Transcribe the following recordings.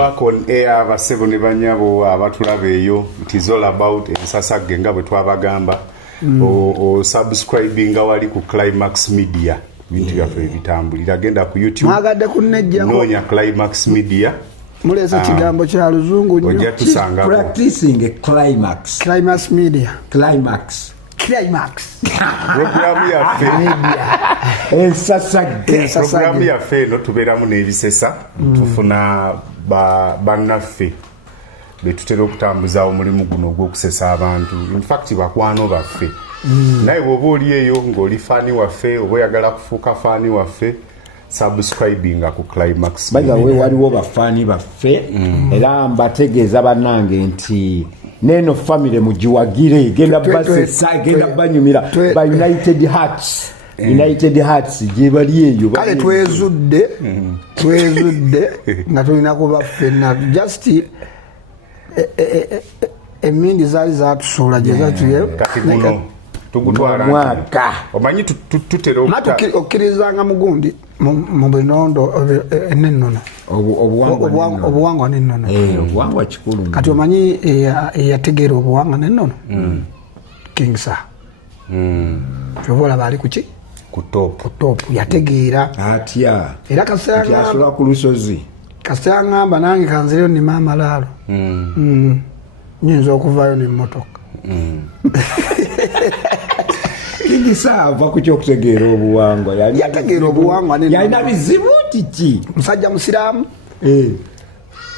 back on air basebo ne banyabo abatulaba eyo. It is all about ensasagge nga bwe twabagamba. O subscribing wali ku Climax Media. Bintu byaffe bitambulira genda ku YouTube. Mwagadde kunnejjako. Nonya Climax Media. Muleza kigambo kya luzungu nnyo. Ojja tusanga practicing a climax. Climax Media. Climax. Programu ya media. Ensasagge. Programu ya no tubeeramu n'ebisesa. Tufuna bannaffe betutera okutambuza omulimu guno ogw'okusesa abantu. In fact bakwano baffe. Naye bw'oba oli eyo ng'oli faani waffe oba oyagala kufuuka faani waffe subscribing ku Climax. Baga we waliwo bafaani baffe era mbategeeza bannange nti neno family mugiwagire genda basesa genda banyumira by United Hearts. United Hearts gye bali eyo kale twezudde nga tulina kuba ffenna just emindi zaali zatusuula gye zatuye kati guno tugutwala mwaka omanyi tutera okkirizanga mugundi mu binondo enennono obuwangwa nennono obuwangwa kikulu kati omanyi eyategeera obuwangwa nennono King Sir kyoba olaba ali kuki ku top yategeera atya era kasula ku lusozi kasangamba nange kanzireyo nima amalaalo nyinza okuvaayo n'emmotoka King Sir ava ku kyokutegeera obuwangwa yategeera obuwangwa yalina bizibu kiki musajja musiraamu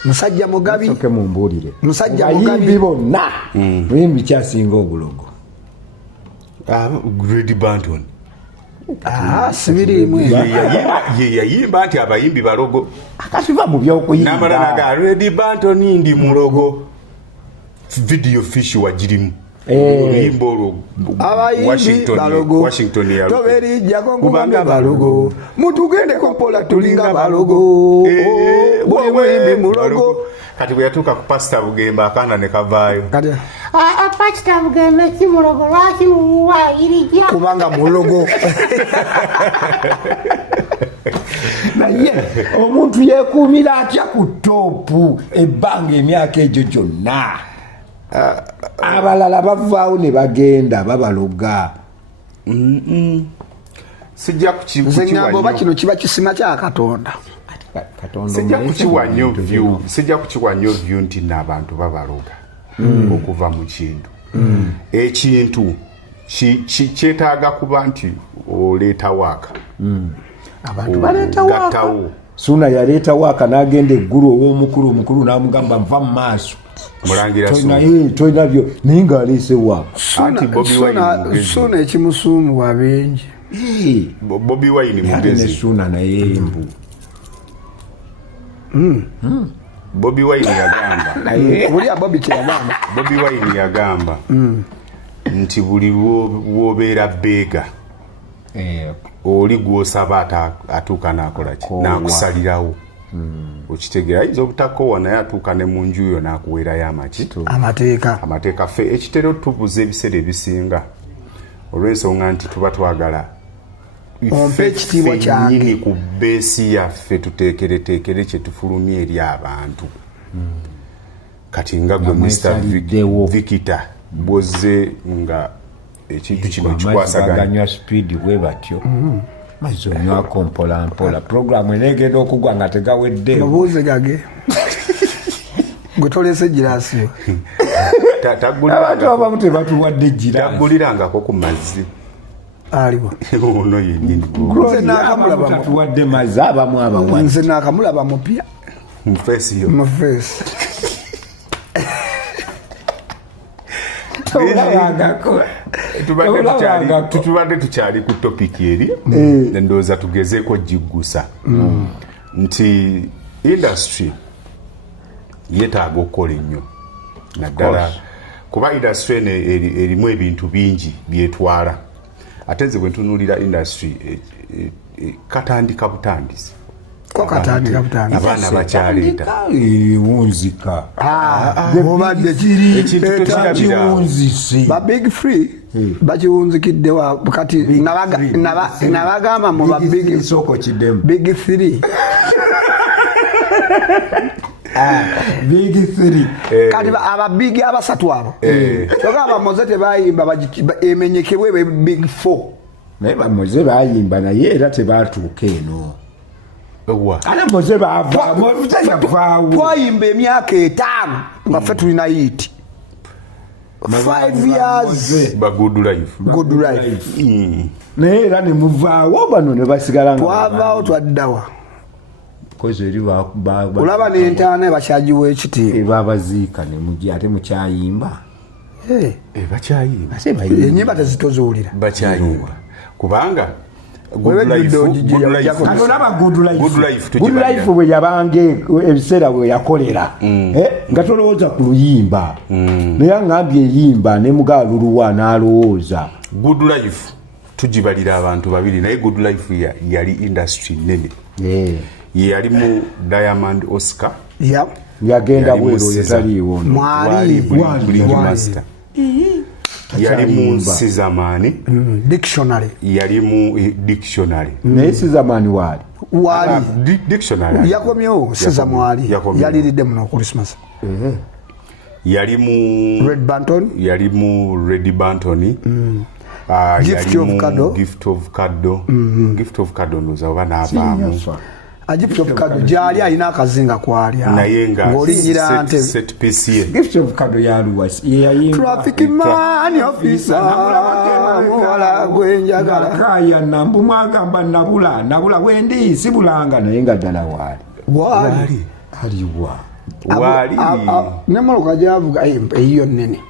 musajja mugabi soke mumbuulire musajja mugabi bonna muyimbi kyasinga obulogo Grady Banton sibirimu yayimba nti abayimbi balogo akasiva mu byokuyimba namala naga Grady Banton ndi mulogo video fish wagirimu yimbo olwo Washington ya toberijjako kubanga balogo mutugendeko mpola tulinga balogo buli muyimbi mulogo kati bwe yatuuka ku Pastor Bugembe akaana ne kavaayo Pastor Bugembe si mulogo lwaki muwayirija kubanga mulogo naye omuntu yeekuumira atya ku toopu ebbanga emyaka egyo gyonna abalala bavaawo ne bagenda babaloga sijja kukiwa kino kiba kisima kya Katonda sijja kukiwa nnyo vyu nti n'abantu babaloga okuva mu kintu ekintu kyetaaga kuba nti oleeta waaka abantu baleeta waaka Suna yaleeta waaka n'agenda eggulu ow'omukulu n'amugamba nva mu maaso mulangira toyina byo naye ng'aleese waaka Suna ekimusuumu wabengi Bobi Wine mugezi Suna naye embu Bobi Wine yagamba buli Bobi kyagamba Bobi Wine yagamba nti buli w'obeera beega oli gw'osaba atuuka n'akola ki n'akusalirawo okitegeera ayinza obutakoowa naye atuuka ne mu nju yo n'akuweerayo amateeka ffe ekitero tubuza ebiseera ebisinga olw'ensonga nti tuba twagala ompe ekitiibwa kyange ku beesi yaffe tuteekereteekere kye tufulumye eri abantu kati nga gwe Mr. Vikita bwozze nga ekintu kino kikwasaganya speed bwe batyo mazzi onywako mpola programu enegenda okugwa nga tegawedde mubuuze gage gwe tolese girasiyo abantu abamu tebatuwadde girasi tagulirangako ku mazzi aliwo ono yennyini tatuwadde mazzi abamu abawadde nze naakamulaba mupya mu feesi yo tubadde tukyali ku topiki eri ndowooza tugezeeko jiggusa nti industry yeetaaga okukola ennyo naddala kuba industry eno erimu ebintu bingi byetwala ate nze bwe ntunuulira industry katandika butandisi abaana bakyaleeta wunzika obadde ekintu kiwunzise ba big free bakiwunzikidde kati nabagamba mu ba big soko kiddemu big 3 Big 3 kati ababigi abasatu abo kyokka abamoze tebayimba emenyekebwe big 4 naye bamoze bayimba naye era tebatuuka eno alamoze bavaawo twayimba emyaka 5 nga ffe tulina yiti 5 years ba good life naye era ne muvaawo bano ne basigala nga twavaawo twaddawa koze eri olaba n'entaana bakyagiwa ekitiibwa babaziika ne mujja ate mukyayimba bakyayimba enyimba tezitozuwulira bakyayimba kubanga Good life bwe yabange ebiseera bwe yakolera nga tolowooza ku luyimba naye aŋŋambye eyimba ne mugaaluluwa n'alowooza good life tugibalira abantu babiri naye good life yali industry nene yali mu Diamond Oscar yagenda bwero yetaliiwo mwali master yali mu Sizamani dictionary yali mu dictionary naye Sizamani wali dictionary yakomyewo Sizamani yaliridde muno Christmas yali mu Red Banton Gift of Cado ndoza oba n'abaamu Gift of Cado gyali alina akazinga kwalya naye ng'olinyira ntebe set piece ye Gift of Cado yaluwa yayimba traffic man officer muwala gwenjagala kaya nambu mwagamba nabula wendi sibulanga naye nga ddala wali aliwa nemoloka gyavuga eyiyo nene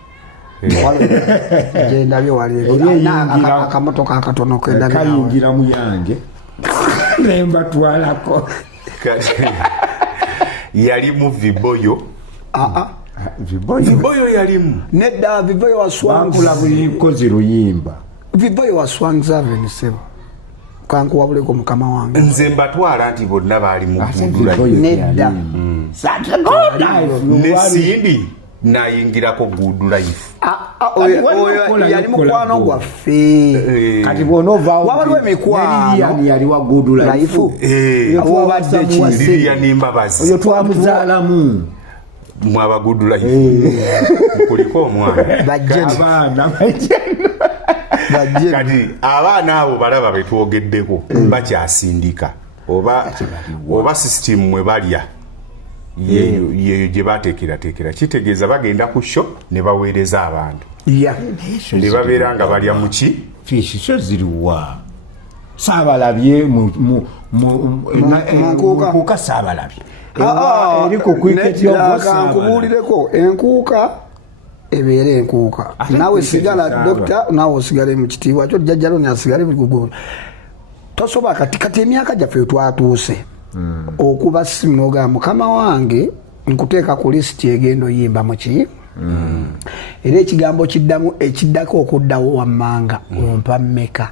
gyendabye wali akamotoka akatono kayingira mu yange nembatwalako yali mu Viboyo Viboyo yalimu nedda Viboyo waswangula buli kozi luyimba Viboyo waswangiza 27 kankuwabuleko mukama wange nze mbatwala nti bonna baali mu nedda nesindi nayingirako good life yali mukwano gwaffe kati bonovaawo wabaliwo emikwano yali wa good life Lilian Nimbabazi oyo twamuzaalamu mwaba good life kuliko omwana kati abaana abo balaba betwogeddeko bakyasindika oba system mwe balya yeyo gye bateekerateekera kitegeeza bagenda ku show ne baweereza abantu ne babeera nga balya muki fisho ziriwa saabalabye nkuuka saabalabye eri ku kankubuulireko enkuuka ebeera enkuuka naawe sigala dokita naawe osigale mu kitiibwa kyo jjajjalo nasigale bigugu tosobola kati emyaka gyaffe twatuuse okuba simu n'ogamba mukama wange nkuteeka ku lisiti egenda oyimba muki era ekigambo kiddamu ekiddako okuddawo wammanga ompa mmeka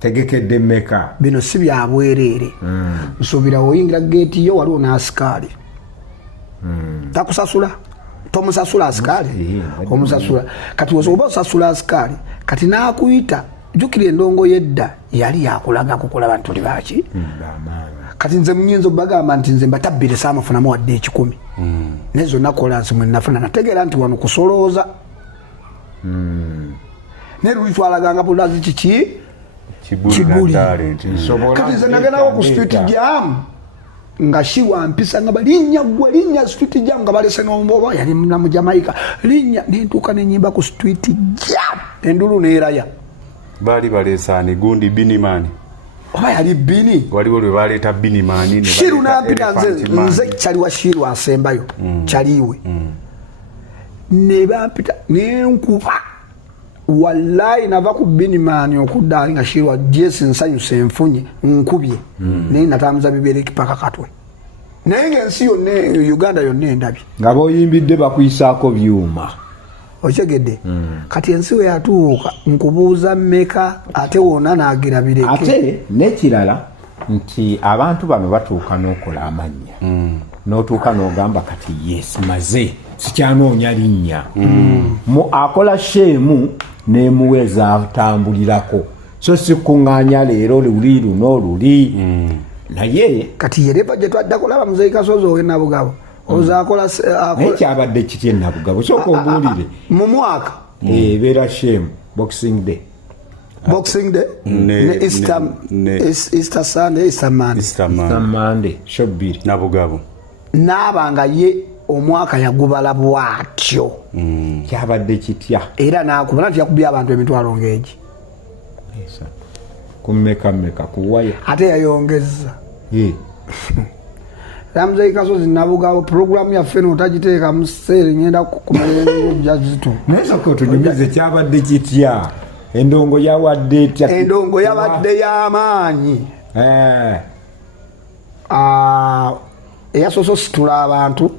tegekedde mmeka bino si bya bwereere nsuubira oyingira geeti yo waliwo n'asikaali takusasula tomusasula asikaali omusasula kati oba osasula asikaali kati n'akuyita jukira endongo yedda yali yakulaga kukulaba ntuli baki kati nze munyinza bagamba nti nze mbatabbire saamafunamu wadde 10 naye zonna kolansi mwe nafuna nategeera nti wano kusolooza naye luli twalaganga bulazi kiki kibuli kati nze nagendako ku street jam nga shiwa mpisa nga balinnya street jam nga balese n'omboba yali mu Jamaica linnya nentuuka nenyimba ku street jam endulu neeraya baali baleesaani gundi binimani oba yali bini waliwo lwe baleeta binimani shiru nampita nze kyaliwa shiru asembayo kyaliwe ne bampita nenkuba wallahi nava ku binimani okudda nga shiru jesi nsanyuse enfunye nkubye naye natambuza bibere kipaka katwe naye ng'ensi yonna Uganda yonna endabye nga boyimbidde bakuyisaako byuma okyegedde kati ensi we yatuuka nkubuuza mmeka ate wonna naagira bireke ate n'ekirala nti abantu bano batuuka n'okola amannya n'otuuka n'ogamba kati yes maze sikyanoonya linnya akola sheemu n'emuweza atambulirako so sikuŋŋaanya leero luli luno luli naye kati yereva gye twadda kulaba Muzeeyi Kasozi owe Nabugabo ozakola naye kyabadde kiti Nabugabo sooka obuulire mu mwaka ebeera shame Boxing Day ne Easter Sunday Easter Monday shobbiri Nabugabo n'abanga ye omwaka yagubala bwatyo kyabadde kitya era nakubona nti yakubye abantu emitwalo ng'egi kumeka kuwaya ate yayongeza Muzeeyi Kasozi Nabugabo programu yaffe n'otagiteeka mu seeri ngenda kumalira jazitu naye sooka otunyumize kyabadde kitya endongo yawadde etya endongo yabadde y'amaanyi eyasoose ositula abantu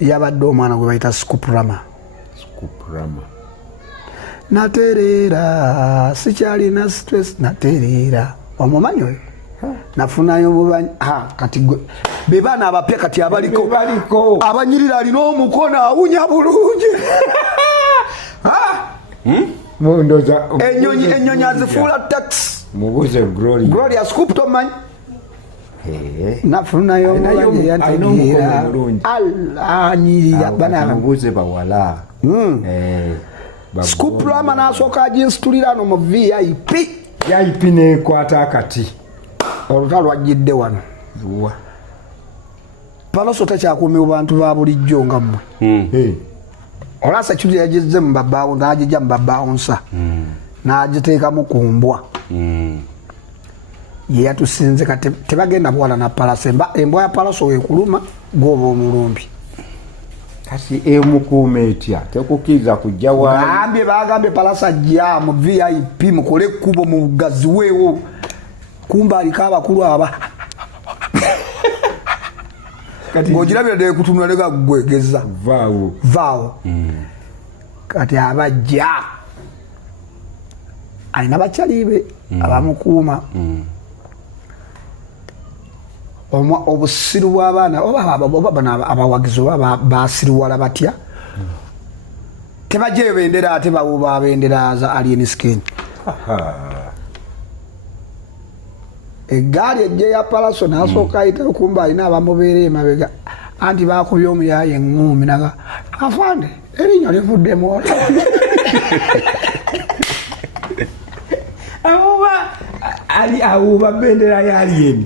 yabadde omwana gwe bayita Skuprama natereera sikyalina stress natereera omumanyi oyo nafunayo mubanyi kati gwe be baana abapya kati abaliko abanyirira alina omukono awunya bulungi ennyonyi azifuula taxi mubuze Gloria Scoop tomanyi nafunayo mubanyi yategeera anyirira mubuze bawala Skuprama n'asooka aginsitulira no mu VIP nekwata akati olutalo lwajjidde wano Palaso takyakuumibwa bantu ba bulijjo nga mmwe olasa kyuzi yagizze mu babaawo n'agijja mu babaawo nsa n'agiteekamu ku mbwa ye yatusinze kati tebagenda bwala na Palaso embwa ya Palaso weekuluma gw'oba omulumbi kati emukuuma etya tekukkiriza kujja bagambye Palaso ajja mu VIP mukole ekkubo mu bugazi weewo kumba aliko abakulu aba ng'ogirabira ddala ekutunula ne gaggwegeza vaawo kati abajja alina bakyalibe abamukuuma obusiru bw'abaana oba abawagizi oba basiriwala batya tebajjayo bendera ate bawuba bendera za Alien Skin eggaali ejje ya Palaso n'asooka ayita okumba alina abamubeera emabega anti bakubye omuyaaye eŋŋuumi naga afande erinnya livuddemu awuba bendera ya Alien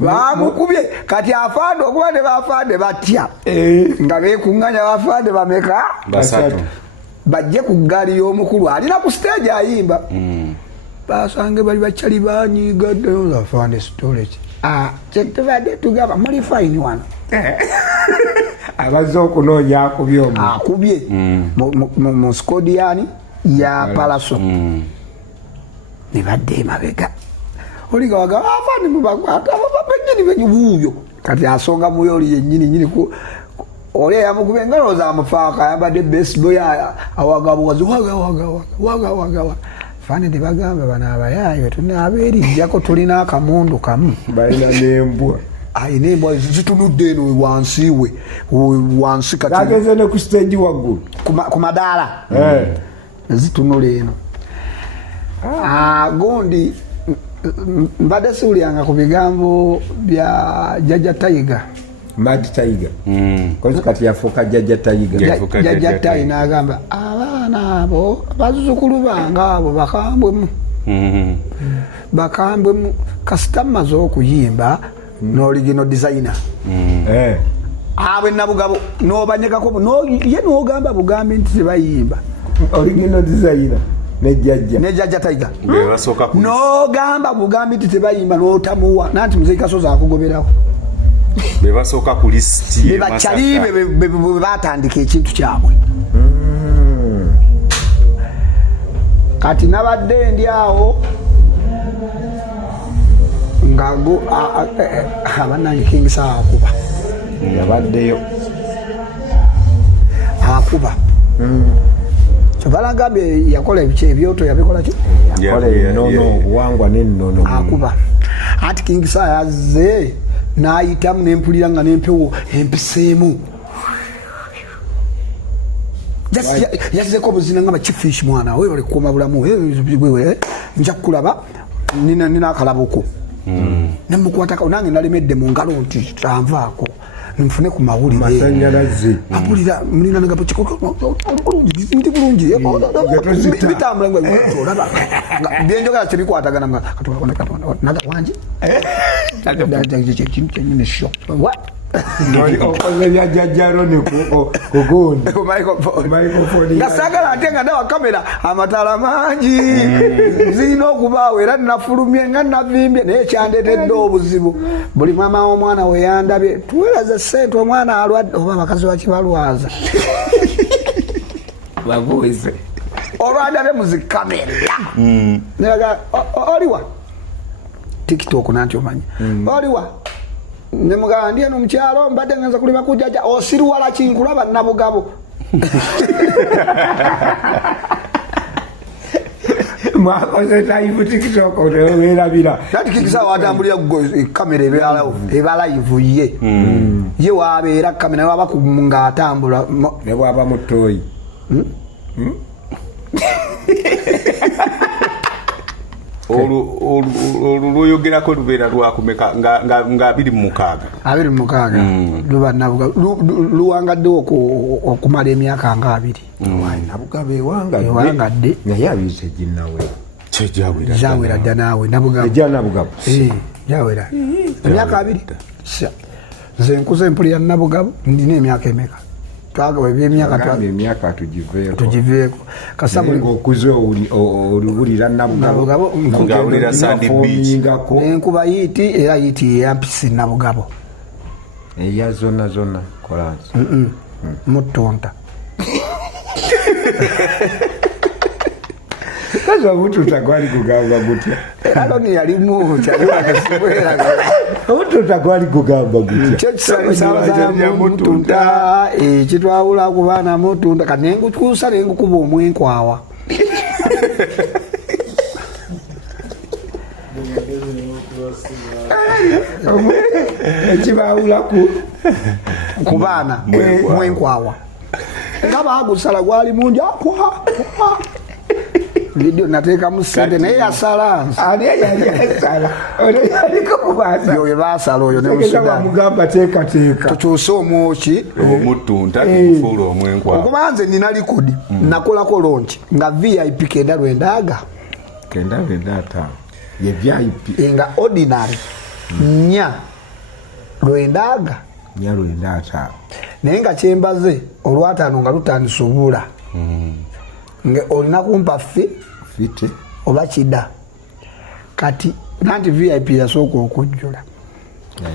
bamukubye kati afande okuba ne bafande batya nga beekuŋŋanya bafande bameka basatu bajje ku ggaali y'omukulu alina ku stage ayimba basange bali bakyali banyigaddeyo afande storage kyetubadde tugamba muli fine wano abazze okunoonya akubye mu skodiani ya Palaso ne badde emabega oliga waga afande mubakwata abapenyini benyibuuyo kati asonga muyo oli yennyini oli eyamukubye engalooza amufaaka ayambadde baseball awagabuwazi waga fane tebagamba bano abayaayo tunaabeerijjako tulina akamundu kamu balina n'embwa ayina embwa zitunudde eno wansi kati ageze ne ku stage waggulu ku madaala zitunula eno gundi mbadde siwulyanga ku bigambo bya Jjajja Tiger Mad Tiger kozi kati yafuuka Jjajja Tiger Jjajja Tiger n'agamba abaana abo bazzukulu bange abo bakambwemu kasita mmaze okuyimba n'original designer abo Nabugabo n'obanyekako ye n'ogamba bugambi nti tebayimba original designer ne Jjajja Tiger n'ogamba bugambi nti tebayimba n'otamuwa nanti Muzeeyi Kasozi akugoberawo bebasooka ku lisiti bebakyalibe batandika ekintu kyabwe kati nabadde ndi awo nga abannange Kingisa akuba yabaddeyo akuba kyobalagambye yakola ebyoto yabikola ki yakola ennono obuwangwa n'ennono akuba anti Kingisa yazze n'ayitamu n'empulira nga n'empewo empiseemu yazeko obuzina nga bakifish mwana we balikuuma bulamu nja kukulaba nina akalaboko nemukwatako nange nalemedde mu ngalo nti tanvaako nfune ku mawulire masanyalaze apulira mulina nagapo bulungi ndi bulungi bitambula olaba byenjogera tebikwatagana naga wangi kintu kyenyini sho okozenya jajjaroni kugundi nga sagala ate nga nawa kamera amatala mangi zirina okubaawo era nafulumye nga navimbye naye kyandetedde obuzibu buli mama w'omwana weyandabye tuweraze sente omwana alwadde oba abakazi bakibalwaza babuuze olwandabye muzikamera naga oliwa tiktok nanti omanyi oliwa nemugamba ndiye nomukyalo mbadde ngenza kulima kujaja osiriwala kinkulaba nabugabo mwakoze live tiktok owerabira nati kikisa watambulira kamera ebala ivuye ye wabeera kamera waba nga atambula ne bwaba mutoyi olwoyogerako lubeera lwakumeka nga 26 luba luwangaddewo okumala emyaka nga 2 nabugabe ewangadde naye abiise ginnawe jawera dda naawe nabugabo jawera emyaka 2 nze nkuze mpulira nabugabo ndina emyaka emeka emyaka tugiveeko kasamuokuze olubulira nabugabo nenkuba yiiti era yiiti yeyampisi nabugabo eya zona kolansi mutonta kaza omutuuta gwali kugamba gutya aloni yalimu kyaliwakasibwera omutuuta gwali kugamba gutya kyekisaimutunta ekitwawula ku baana mutunta kati nengukuusa nengukuba omwenkwawa ekibawula ku baana mwenkwawa nga bagusala gwali mungi video nateekamu sente naye yasala yoyo basala oyo nemugamba teekateeka tukyuse omwoki omutunta tufuula omwenkwawa okuba nze nina likodi nakolako lonki nga vip 9 ye vip nga ordinary 9 naye nga kyembaze olwataano nga lutandisa obula nga olina kumpa fiti oba kida kati nanti vip yasooka okujjula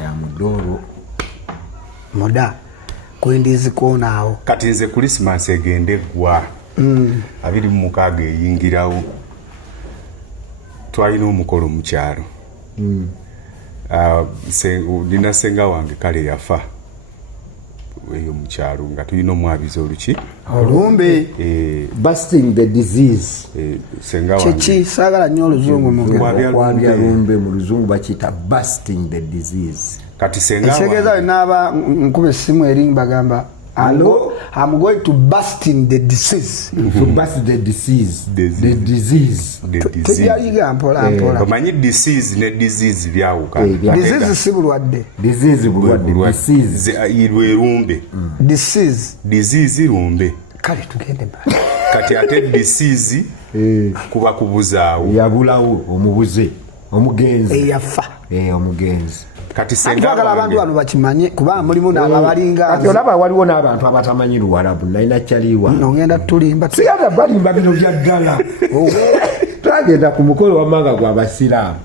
ya mudooro muda kwendizikoonaawo kati nze Christmas egende eggwa 26 eyingirawo twalina omukolo mu kyalo nina senga wange kale yafa eyo mu kyalo nga tulina omwabizi oluki olumbe busting the disease senga wange kiki saagala nnyo oluzungu kwabya lumbe mu luzungu bakiyita busting the disease kati senga ekitegeeza wenaaba nkuba essimu eri bagamba I'm going to bust in the disease. To bust the disease. The disease. Tejayiga mpola. Omanyi disease ne disease byawuka. Disease si bulwadde. Disease bulwadde. Disease irumbe. Disease irumbe. Kale tugende mbali. Kati ate disease kuba kubuzaawo. Yabulawo omubuze. Omugenzi. Yafa. Omugenzi. Kati senga abantu bano bakimanye kuba mulimu n'abalinga kati olaba waliwo n'abantu abatamanyi Luwarabu nalina kyaliwa nogenda tulimba sigenda balimba bino bya ddala twagenda ku mukolo w'amanga gw'abasiraamu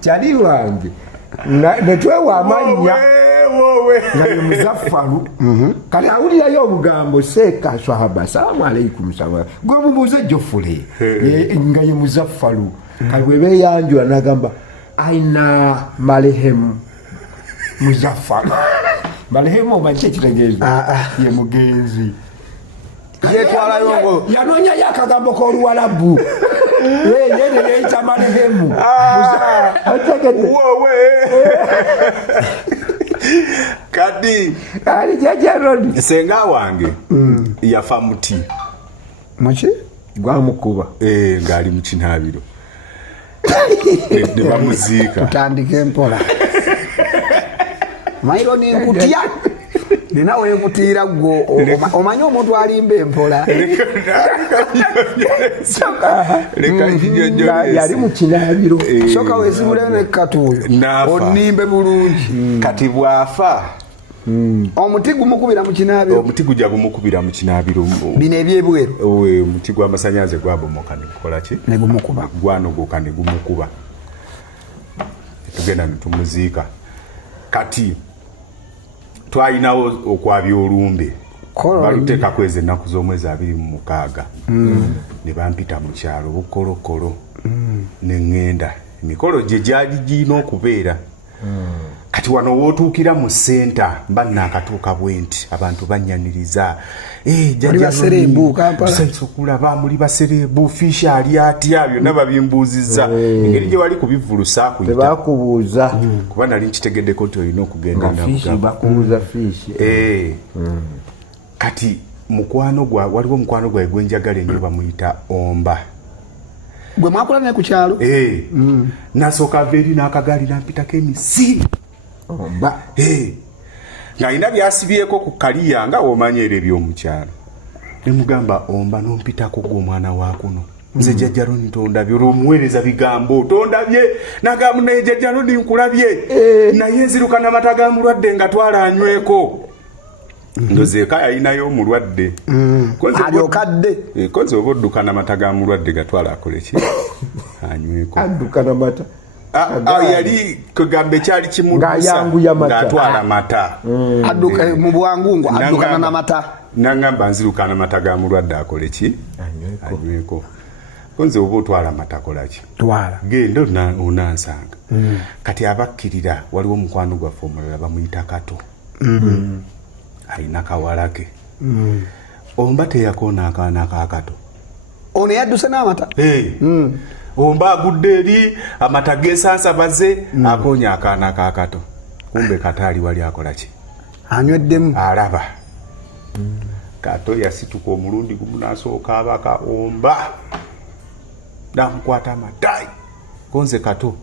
kyali wange netwewa amanya nga ye Muzaffaru kati awulirayo obugambo seeka swahaba salaamu aleikum salaam gwe mubuuze Jofule nga ye Muzaffaru kati bwe beeyanjula n'agamba aina marehemu Muzaffar marehemu omanyi ekitegeeza ye mugenzi yetwala yongo yanoonya yakagambo k'Oluwarabu yene yeyita marehemu kati ali jajaroni senga wange yafa muti muki gwamukuba ng'ali mu kinaabiro ne bamuziika tutandike mpola mairo n'enkutya ninawe enkutira gwo omanyi omuntu alimba empola yali mu kinabiro soka wesibule ne katuyo onimbe bulungi kati bwafa omuti gumukubira mu kinabiro omuti gujja gumukubira mu kinabiro bino ebyebweru omuti gw'amasanyaze gwabomoka ne gukola ki ne gumukuba gwanogoka ne gumukuba tugenda ne tumuziika kati twalinawo okwabya olumbe baluteeka kwezi ennaku z'omwezi 26 ne bampita mu kyalo bukolokolo ne ŋŋenda emikolo gye gyali girina okubeera kati wano wootuukira mu senta mba naakatuuka bwe nti abantu bannyaniriza tusaisa okulaba muli basereebu fiisha ali atya byonna babimbuuzizza engeri gye wali kubivulusa tebakubuuza kuba nali nkitegeddeko nti olina okugenda bakubuuza fiishi kati waliwo mukwano gwawe gwenjagala ennyo bamuyita Omba gwe mwakula naye ku kyalo nasooka ava eri n'akagaali nampitako emisi Omba ng'alina byasibyeko ku kaliya nga womanya era ebyomukyalo ne mugamba Omba nompitako gwe omwana wa kuno nze jjajja Loni tondabye olw'omuweereza bigambo tondabye nagamba naye jjajja Loni nkulabye naye nziruka n'amata ga mulwadde nga twala anyweko ndozeeka yalinayo omulwadde alyokadde koze oba odduka n'amata ga mulwadde gatwala akole ki anyweko adduka n'amata yali kugamba ekyali kimudusa ng'atwala mata adduka mu bwangu addukana n'amata nangamba nziruka n'amata ga mulwadde akole ki anyweko konze oba otwala amata kola ki genda onansanga kati abakkirira waliwo omukwano gwaffe omulala bamuyita Kato alina kawalake Omba teyakoona akaana ka Kato ono yadduse n'amata Omba agudde eri amata geesansa baze akoonya akaana ka Kato kumbe Kataali wali akola ki anyweddemu alaba Kato yasituka omulundi gumu n'asooka abaka Omba namukwata amatayi konze Kato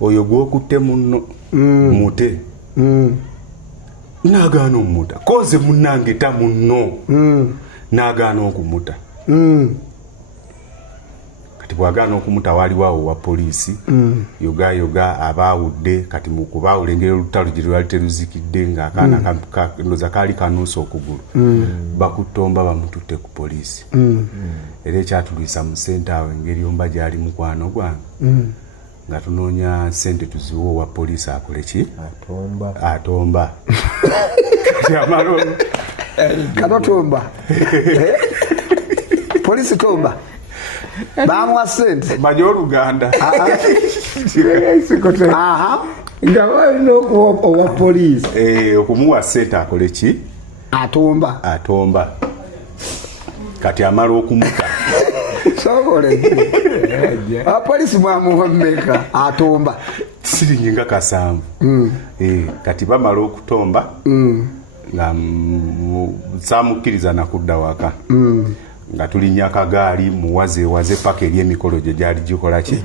oyo gwokutte munno mute nagaana omumuta konze munnange ta munno nagaana okumuta kati bwagaana okumuta waliwo wa poliisi yoga abaawudde kati mukubaawulengera olutalo gye lwali teruzikidde ng'akaana ndoza kaali kanuusa okugulu bakuttomba bamututte ku poliisi era ekyatulwisa mu sente awo engeri Omba gyali mukwano gwange nga tunoonya sente tuziwe owa poliisi akole ki atomba Kato tomba poliisi tomba bamuwa sente manyi Oluganda nga balina okuwa owa poliisi okumuwa sente akole ki atomba kati amala okumuta apoliisi mwamuwa mmeka atomba siringi nga 7 kati bamala okutomba nga saamukkiriza nakudda waka nga tulinnya akagaali muwazeewaze paka ery'emikolo gye gyali gikola ki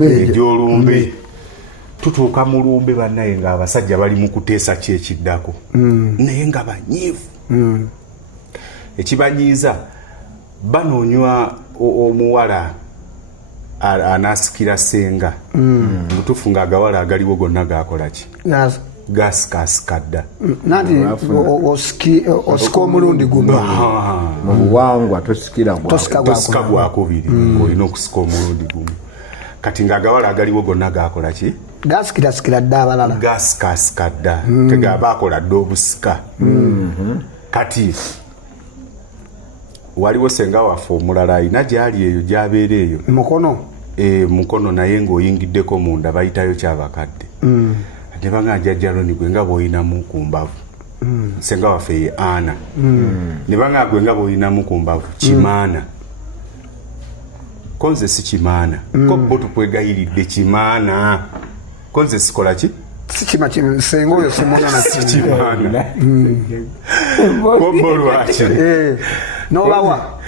egy'olumbe tutuuka mu lumbe bannaye ng'abasajja bali mu kuteesa ki ekiddako naye nga banyiivu ekibanyiiza banoonywa omuwala anaasikira ssenga mutuufu ng'agawala agaliwo gonna gakola ki gasikaasikadda nanti osika omulundi gumu mu buwangwa tosika gwakubiri olina okusika omulundi gumu kati ng'agawala agaliwo gonna gakola ki gasikirasikira dda abalala gasikaasikadda tegaba akola dde obusika kati waliwo senga waffe omulala alina gyali eyo gyabeera eyo mukono naye ng'oyingiddeko munda bayitayo kyabakadde ne banga jjajja Loni gwe nga bw'olinamu ku mbavu senga waffe ye Ana ne banga gwe nga bw'olinamu ku mbavu Kimaana konze si Kimaana ko bo tukwegayiridde Kimaana konze sikola ki sikima senga oyo simona na Kimaana ko lwaki nobawa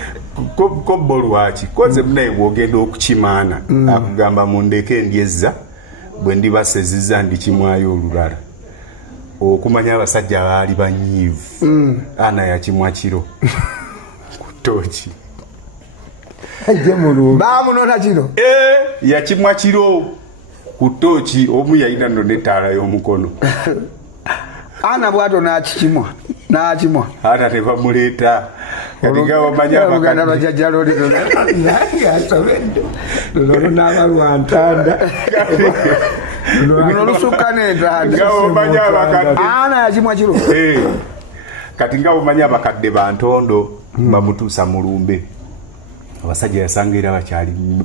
ko lwaki konze munaye bw'ogenda okukimaana akugamba mundeke endyezza bwe ndibasezizza ndikimwayo olulala okumanya abasajja baali banyiivu ana yakimwa kiro ku ttooki bamunona kiro yakimwa kiro ku ttooki omu yalina nno n'ettaala y'omukono ana bwato nakimwa ata tebamuleeta kati nga bamanya abaganda bajajjaloli luno n'abalwantanda luno lusukka n'entanda nga bamanya abakadde ana yakimwa kiro kati nga bamanya abakadde bantondo bamutuusa mu lumbe abasajja yasanga era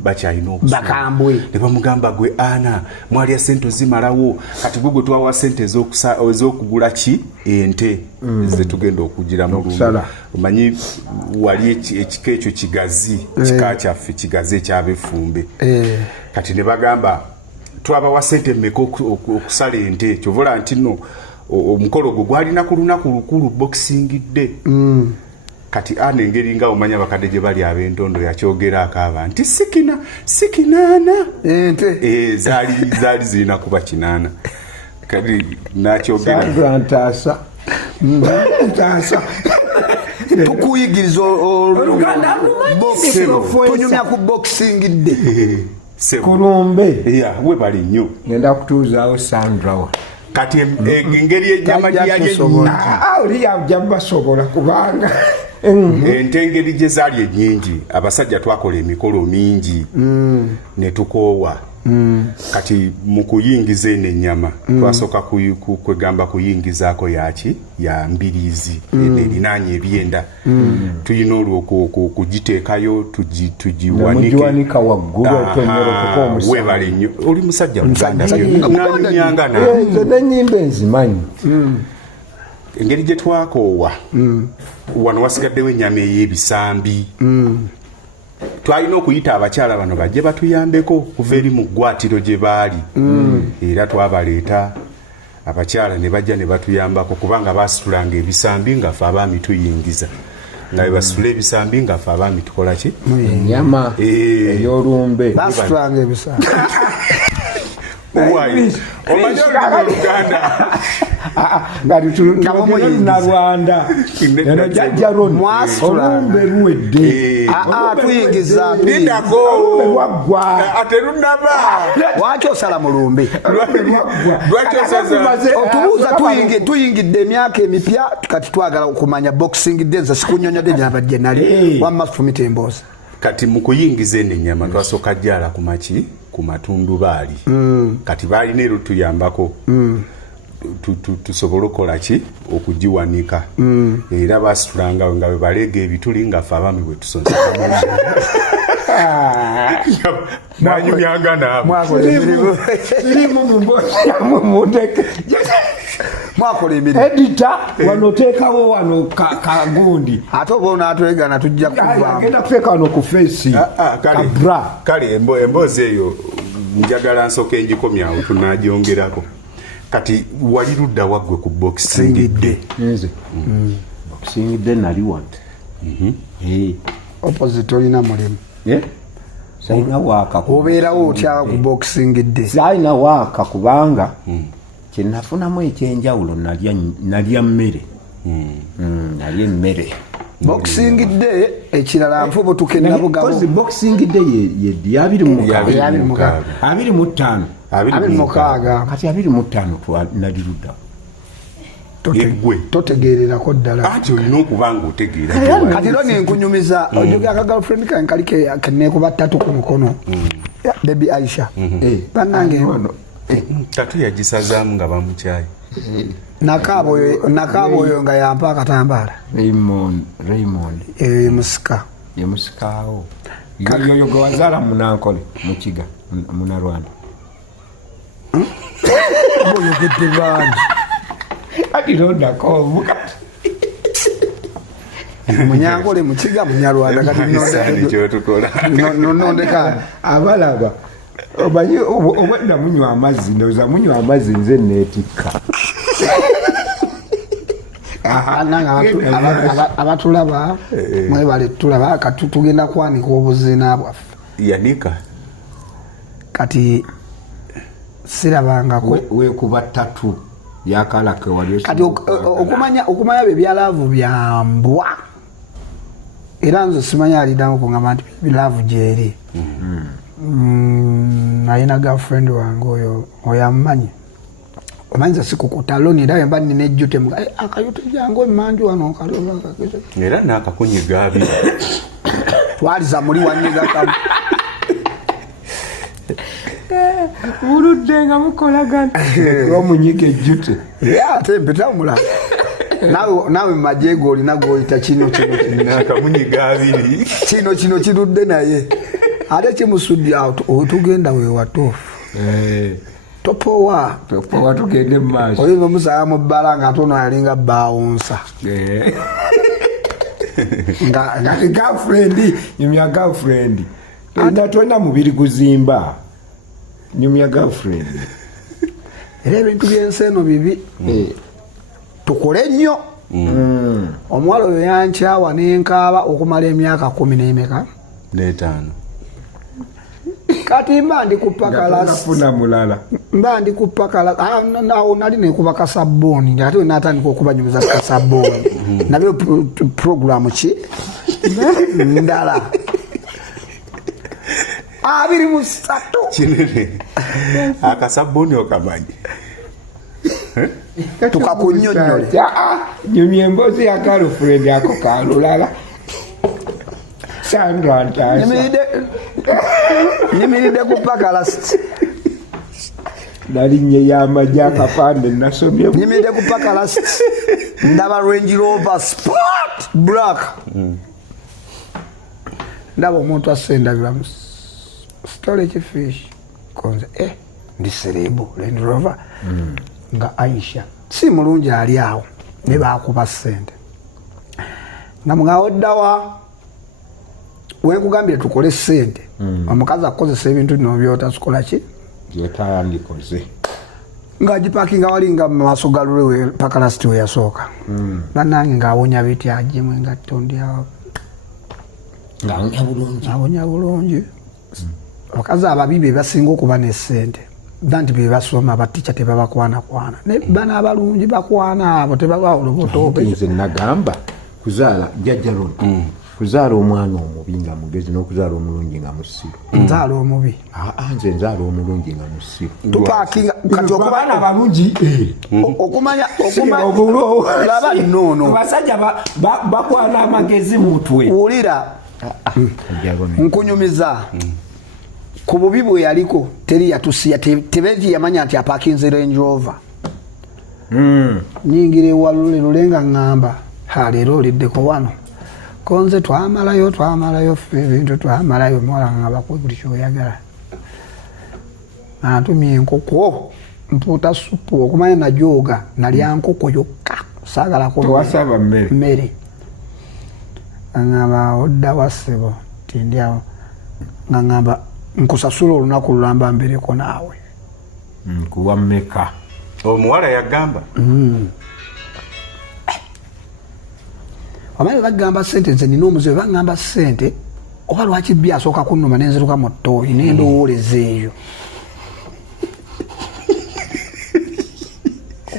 bakyalina bakambwe ne bamugamba gwe ana mwalya sente zimalawo kati gwe twawa sente ez'okugula ki ente zetugenda okugira mu lumbe omanyi wali ekika ekyo kigazi kika kyaffe kigazi ekyabefumbe kati ne bagamba twabawa sente mmeka okusala ente kyovula nti nno omukolo gwe gwalina ku lunaku lukulu boxing day kati ana engeri nga omanya bakadde gye bali ab'entondo yakyogera akaaba nti sikinaana ente zaali zirina kuba kinaana kati nakyogera ntaasa tukuyigiriza tunyumya ku boxing day kulumbe we bali nnyo ngenda kutuuzaawo Sandra kati engeri ennyama gye yali oli yajja basobola kubanga ente engeri gye zaali ennyingi abasajja twakola emikolo mingi ne tukoowa kati mu kuyingiza eno ennyama twasooka kwegamba kuyingizaako yaki ya mbiriizi erinaanya ebyenda tulina olwo kugiteekayo tugiwanika waggulu otonyorokoka omusango webale nnyo oli musajja muganda n'ennyimba enzimanyi engeri gye twakoowa wano wasigaddewo ennyama ey'ebisambi twalina okuyita abakyala bano bajje batuyambeko kuva eri mu ggwatiro gye baali era twabaleeta abakyala ne bajja ne batuyambako kubanga basitulanga ebisambi nga ffe abaami tuyingiza nga bebasitula ebisambi nga ffe abaami tukola ki ennyama ey'olumbe basitulanga ebisambi omanyi oluganda na Rwanda eno jajja Ron olumbe luwedde tuyingiza waggwa aterunaba lwaki osala mu lumbe otubuuza tuyingidde emyaka emipya kati twagala okumanya boxing day nze sikunyonyodde gyabajje nali wamma fumita emboozi kati mu kuyingiza eno ennyama twasooka jjala ku maki ku matundu baali kati baalina ero tuyambako tusobole okukola ki okugiwanika era basitulanga nga bwe baleega ebituli nga ffe abaami bwe tusonseka nanyumyanga naabwe mwakola emirimu edita wano teekawo wano kagundi ate oba onaatwegana tujja agenda kuteeka wano ku feesi kabra kale emboozi eyo njagala nsooka engikomyawo tunagyongerako kati wali ludda waggwe ku boxing day nze boxing day nali wante opposite olina mulimu salina waaka obeerawo otya ku boxing day salina waaka kubanga kyenafunamu ekyenjawulo nalya mmere nalya emmere boxing day ekirala nfubu tukenda bugabo boxing day ye 25 kati 25 nalirudda totegererako ddala ati olina okubanga otegeera kati ro nenkunyumiza ojoga akagirlfriend kange kali kenekuba ttatu ku mukono baby Aisha bannange tatu yagisazaamu nga bamukyayi nakaabo oyo nga yampa akatambaala Raymond musika yemusikaawo yoyo gwe wazaala munankole mukiga munarwanda oyogedde bangi atirondako omukati munyankole mukiga munyarwanda katinondeka abalaba omanyi obwedda munywa amazzi ndowooza munywa amazzi nze neetikka abatulaba mwebale tulaba kati tugenda kwanika obuziina bwaffe yanika kati sirabangako wekuba ttatu yakala ke wali kati okumanya bebyalaavu byambwa era nze simanya alidamu kungamba nti bilaavu gyeri ayina girlfriend wange oyo amumanyi omanyiza sikukutalo nira mba nina ejjute akayute jange emmanju wano kaloola era n'akakunyiga abiri twaliza muli wanyigakamu muludde nga mukolagana omunyiga ejjute ate mpetamula nawe mumajego olina goyita kino n'akamunyiga abiri kino kirudde naye ate kimusudde otugenda wewatuufu topowa tugende mumaaso oli nomusaya mu bbala nga tono yalinga bawunsa nga girlfriend nyumya girlfriend twena mubiri guzimba nyumya girlfriend era ebintu byensi eno bibi tukole nnyo omuwala oyo yankyawa nenkaaba okumala emyaka 10 n'emeka n'5 kati mba ndi kupakala mulala mba ndi kupakala awo nali nekuba kasabbooni ate natandika okubanyumiza kasabbooni nabyo programu ki ndala 23 kinene akasabbooni okamanyi tukakunyonyole nyumya emboozi ya girlfriend ako kalulala Sandra Ntasa nimiridde kupakala nalinye y'amagye akapande nasomye nimiridde kupakala ndaba Range Rover Sport Black ndaba omuntu asendabira storage fish konze ndi serebu Range Rover nga Aisha si mulungi ali awo ne bakuba ssente namugaoddawa wenkugambye tukole ssente omukazi akozesa ebintu bino byotasikola ki byotandikoze ng'agipakinga wali nga mu maaso ga lulwe paka lasiti we yasooka bannange ng'awonya biti agimu engatto ndi awo awonya bulungi abakazi ababi be basinga okuba n'essente nti be basoma batica tebabakwanakwana naye bana abalungi bakwana abo tebabawa olubuto nze nagamba kuzaala jjajjalo kuzaala omwana omubi nga mugezi n'okuzaala omulungi nga musiru nzaala omubi nze nzaala omulungi nga musiru tupakinga kati okubaana abalungi okumanya laba nono basajja bakwana amagezi mutwe wulira nkunyumiza ku bubi bwe yaliko teri yatusiya tebezi yamanya nti apakinze Range Rover nyingire walule lulenga ngamba leero oliddeko wano konze twamalayo ebintu twamalayo mwala ngaba ku buli kyoyagala antumye enkoko mpuuta supu okumanya najoga nalya nkoko yokka saagalako wasaba mmere ngamba odda wasebo tindyawo ngamba nkusasula olunaku lulamba mbereko naawe kuwa mmeka omuwala yagamba wamale bagamba ssente nze nina omuzibe bagamba ssente oba lwaki bbi asooka kunnuma nenziruka mu ttooyi nendowooleza eyo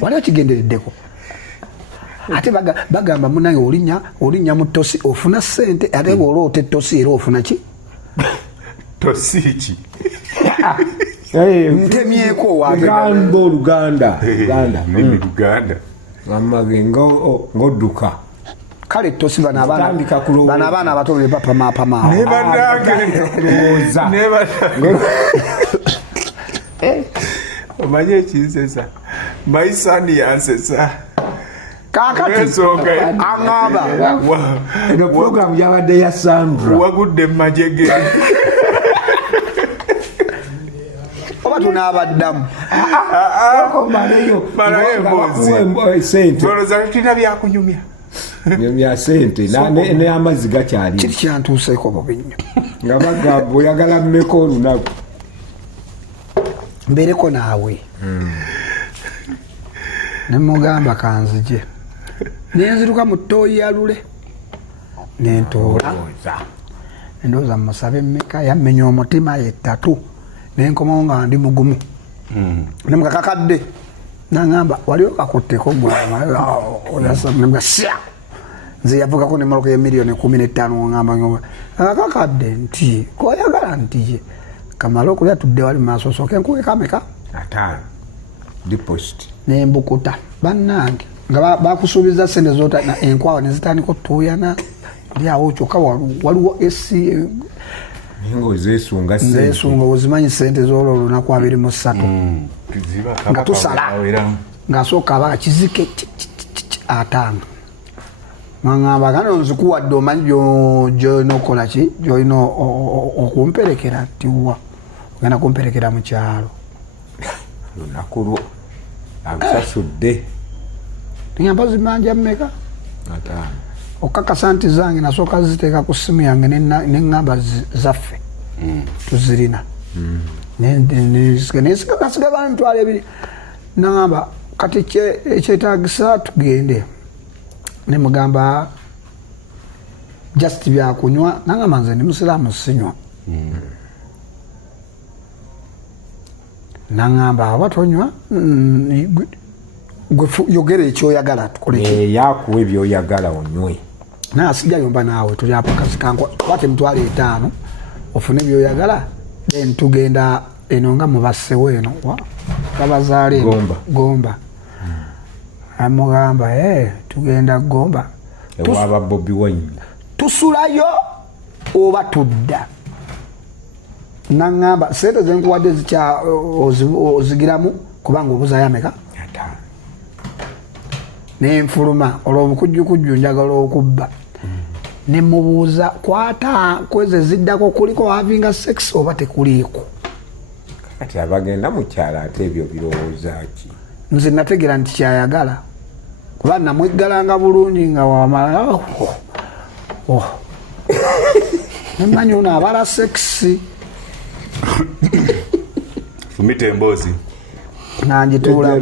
wali okigendereddeko ate bagamba munange olinnya mu ttosi ofuna ssente ate bw'oloota ettosi era ofuna ki tosiki ntemyeko oluganda amage ng'odduka kale tosi bana abaana abato be bapamaapamaawo omanye ekinsesa maisani yansesa kakati aŋŋamba eno programu yabadde ya Sandra wagudde mumajege oba tunaabaddamu olowooza tulina byakunyumya nyumya sente n'amazzi gakyali kiri kyantuuseeko bubi nnyo nga bagamba oyagala mmeka olunaku mbereko naawe nemugamba kanzije nenziruka mu ttooyi ya lule nentuula endowooza musabe mmeka yammenya omutima ye 3 nenkomawo nga ndi mugumu nemukakakadde nangamba waliwo kakutteko gwama oyasamnga sya nze yavugako ne maloka ya milioni 15 ngamba akakadde nti koyagala nti kamalo kulya tudde wali maaso soke nkuwe kameka 5 deposit nembukuta bannange nga bakusuubiza sente zota na enkwawa nezitandika otuuyana lyawo kyokka waliwo esi ngo zesunga ozimanyi sente z'olwo olunaku 23 nga tusala ng'asooka aba kizike atanga ngamba kana nzikuwadde omanyi gy'olina okukola ki gy'olina okumperekera nti wa ogenda kumperekera mu kyalo lunaku lwo akusasudde ngamba zimanja mmeka okakasa nti zange nasooka ziteeka ku ssimu yange neŋŋamba zaffe tuzirina nesigala emitwalo 2 naŋamba kati ekyetagisa tugende nemugamba just byakunywa naŋamba nze ndi musiraamu sinywa naŋamba aba tonywa yogera ekyoyagala tukole yakuwa ebyoyagala onywe naye asijayomba naawe tuli apakasi kankwa kwate emitwalo 5 ofune ebyoyagala then tugenda eno nga mubassewo eno babazaala Gomba amugamba tugenda Gomba ewaba Bobi Wine tusulayo oba tudda naŋŋamba sente zenkuwadde zikya ozigiramu kubanga obuzayo ameka nenfuluma olw'obukujjukujju njagala okubba nemubuuza kwata kweze ziddako kuliko havinga sex oba tekuliiko kati abagenda mukyala ate ebyo birowooza ki nze nategera nti kyayagala kuba namweggalanga bulungi nga wamala nemanyi ono abala sexi fumita emboozi nanjituula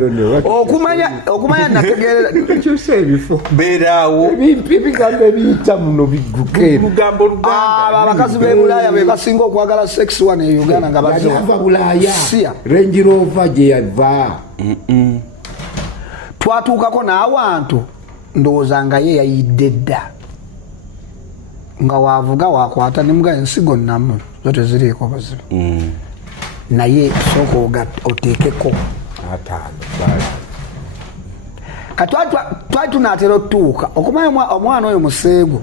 okumanya nategerera kyose ebifo beeraawo ebigambo ebiyita muno bigguke lugambo Luganda abakazi b'e Bulaaya be basinga okwagala sex wano e Uganda nga yava Bulaaya Range Rover gye yava twatuukako n'awantu ndowooza nga ye yayidde dda nga waavuga wakwata nemuga ensigo namu zo teziriiko buzibu naye sooka oteekeko 5 kati twali tunaatera otuuka okumanya omwana oyo museego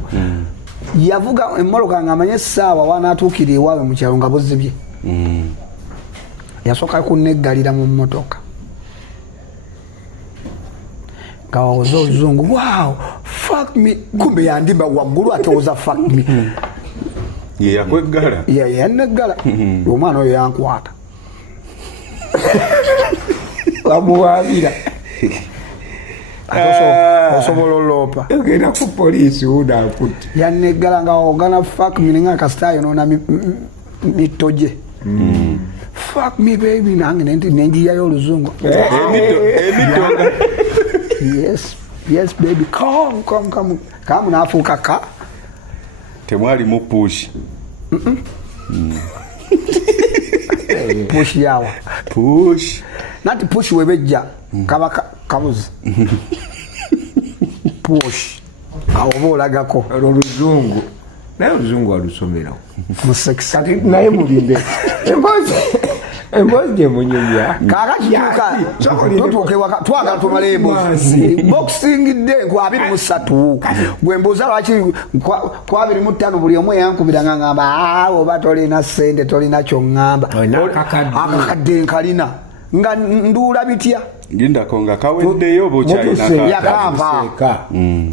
yavuga emmoloka nga amanye essaawa wanaatuukira ewaabwe mu kyalo nga buzibye yasooka kuneggalira mu mmotoka nga wawoza oluzungu wow fuck me kumbe yandimba waggulu atowooza fuck me ye yakweggala yaneggala omwana oyo yankwata bamuwaabira osobola oloopa ogenda ku poliisi unakutte yaneggala nga ogana fuck me ninga kasita yonoona mittoje fuck me baby nange nenjiyayo oluzungu emitoga yes baby come naafuuka ka temwali mu push push yawa push nati push webejja kaba kabuzi push awo boolagako oluzungu naye oluzungu walusomerawo musex kati naye mulinde emboozi gyemunyumya kakatuuka twagala tumala emboozi boxing day ku 23 gwembuuza lwaki ku 25 buli omu yankubiranga ngamba oba tolina sente tolina kyoŋŋamba akakadde nkalina nga nduula bitya gindako nga kaweddeyo yakava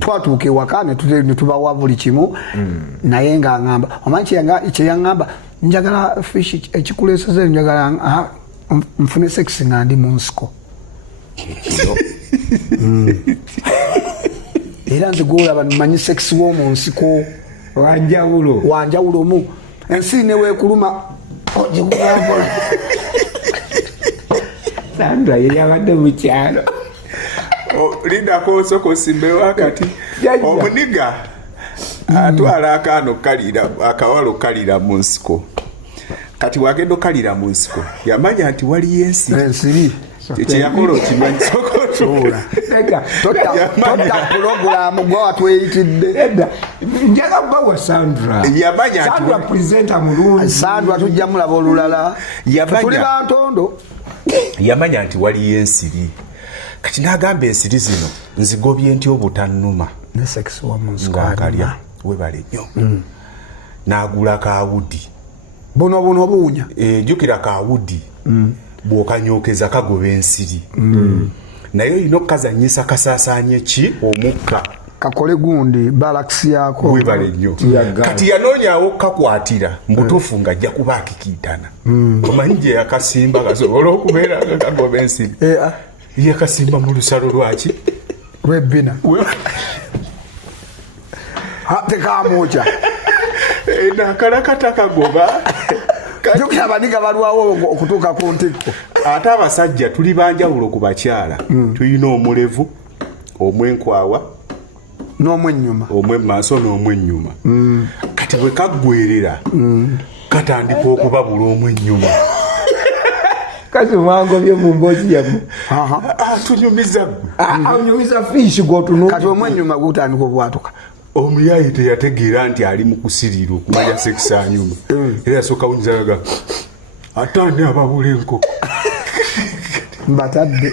twatuuka ewaka netubawa buli kimu naye nga ŋŋamba omanyi kyeyaŋŋamba njagala fish ekikuleeseza njagala nfune sex nga ndi mu nsiko era nze gwolaba manyi sex w'omu nsiko wanjawulomu ensi neweekuluma ogikulambola Sandra yali abadde mu kyalo lindako osoko osimbewo akati omuniga atwala akaano akawalo kalira mu nsiko kati wagenda okalira mu nsiko yamanya nti waliyo ensiri kyeyakola okimanyi sokotuula totta pulogulaamu gwe watweyitidde njaga kubawa Sandra presenta mulungi Sandra tujja mulaba olulala tuli bantondo yamanya nti waliyo ensiri kati n'agamba ensiri zino nzigobye nti obutannuma ne sex woman's ngalya webale nnyo n'agula kawudi buno buwunya jjukira kawudi bw'okanyokeza kagoba ensiri naye olina okukazanyisa kasaasaanye ki omukka kakole gundi balakisi yako webale nnyo kati yanoonyawo kakwatira mbutuufu ng'ajja kuba akikiitana omanyi gye yakasimba gasobola okubeera nga kagoba ensiri yakasimba mu lusalo lwaki lwebbina tekamwoca nakalakata kagoba jukira abaniga balwawo okutuuka ku ntikko ate abasajja tuli banjawulo ku bakyala tulina omulevu omwenkwawa n'omwennyuma omwemaaso n'omwennyuma kati bwe kaggwerera katandika okubabula omwennyuma kasi mwangobye mu mboozi yamu tunyumiza gwe unyumiza fishi gwotunuka kati omwennyuma gutandika obwatuka omuyayi teyategeera nti ali mu kusirira okumanya sekisa anyuma era yasooka wunyizaga atande ababula enkoko mbatadde